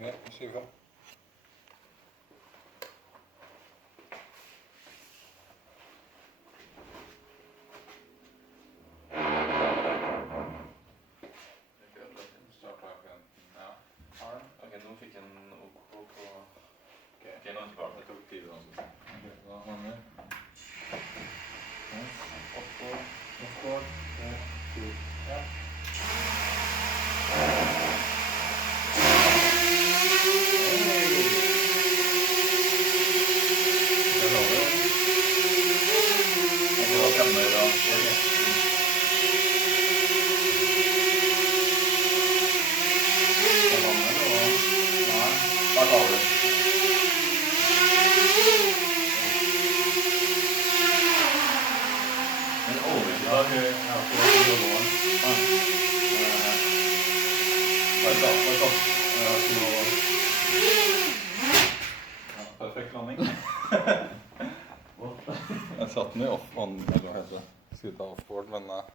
Ja, sier fra. Ok, nå fikk jeg en OK på... Ok, nå er den tilbake. Det tok tid altså. Ok, da har vi. Oppgård. 3, 2, 1. Det var det. Og så kommer det da. Det var med da. Nei. Da tar vi det. Men over i Ja, dag. ok. Ja, så det er lån. Bare ta. Ja, perfekt landing. Jeg satt den i off-on, eller hva heter det? Skulle ta off-board, men